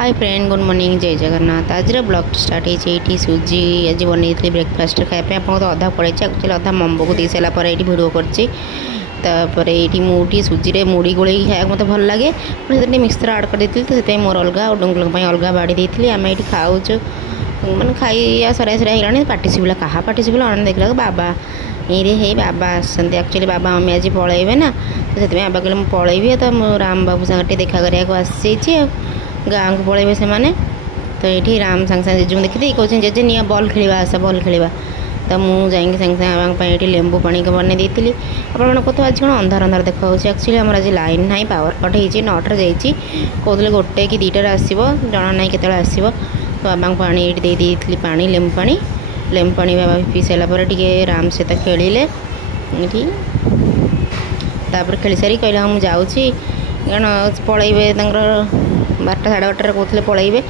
Hi friend good morning जय जगन्नाथ आज blog start होती सुजी आज बनई ब्रेकफास्ट खायापी आप अधा पड़े एक्चुअली अधा मम्बो को दे सारापर ये भिड कर ये मुझे सुजी रे मुड़ी गोल खाया मत भल लगे मुझे मिक्सचर आड कर देती तो मोर अलग और डुंगल अलग बाड़ी देती आम ये खाऊँ मैंने खाई सराई सराई होगा पाटी शुभला क्या पाटी शुभला अन देखला बाबा ये हे बाबा आसते एक्चुअली बाबा मम्मी आज पलैबे ना तो बाबा कहले मुझे पलैबी तो मुझे राम बाबू सागर देखा करने आसी गाँव को पलैबे से तो ये राम सांगे सांगे जेजू देखी कहते जेजे निया बॉल खेला आस बॉल खेला तो मुझे सांगे सांगे ये लेंबू पानी बन देती आपने कहते आज कौन अंधार अंधार देखा एक्चुअली आम आज लाइन ना पावर कट हो 9टार जाइए कहते गोटे कि 2टार आसो जना ना के आसो तो बाबा पानी ये देती पा लेंबू पानी बाबा पी सारापर टे राम सहित खेलिले ये खेली सारी कहला मुझे जाऊँगी कारण पलैबे 12टा 12:30 कहते पलैबे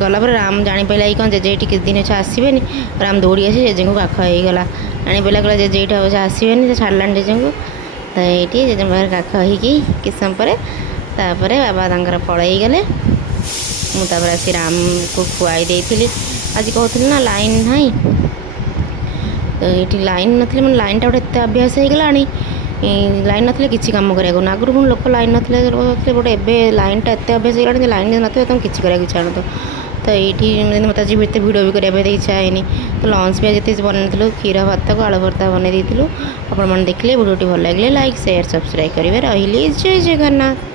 गलापर राम जापारा कि कौन जेजे किस दिन अच्छा आसबे राम दौड़ी आसी जेजे को पाख होगा आनीपाला कहला जेजे ये आसबे तो छाड़ा जेजे को तो ये जेजे पाखे काख हो किस समय पर बाबा तर पलैगले मुझे आसी राम को खुआई देती आज कहती ना लाइन ना तो ये लाइन नी मैं लाइन टा गोटे अभ्यास हो गला लाइन ना किसी कम करा आगुरी पुणी लोक लाइन ना बट ए लाइन टा एत अभ्यास हो गला लाइन ना तुम किसी करा इच्छा तो ये मत आज भिड भी करने इच्छा है तो लंच भी आज बनई क्षीर भात को आलू भर्ता बनई आपण मैंने देखिले भिडियो भल लगे लाइक शेयर सब्सक्राइब करेंगे रही जय जगन्नाथ।